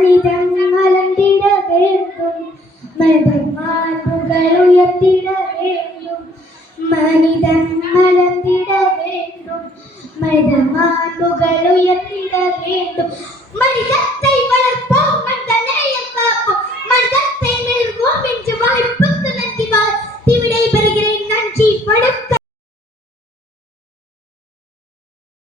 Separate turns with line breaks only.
മനിതം മലർന്നിടവേക്കും മതമാർബുകൾ ഉയർത്തിടവേക്കും മനിതം മലർന്നിടവേക്കും മതമാർബുകൾ ഉയർത്തിടവേക്കും മനിത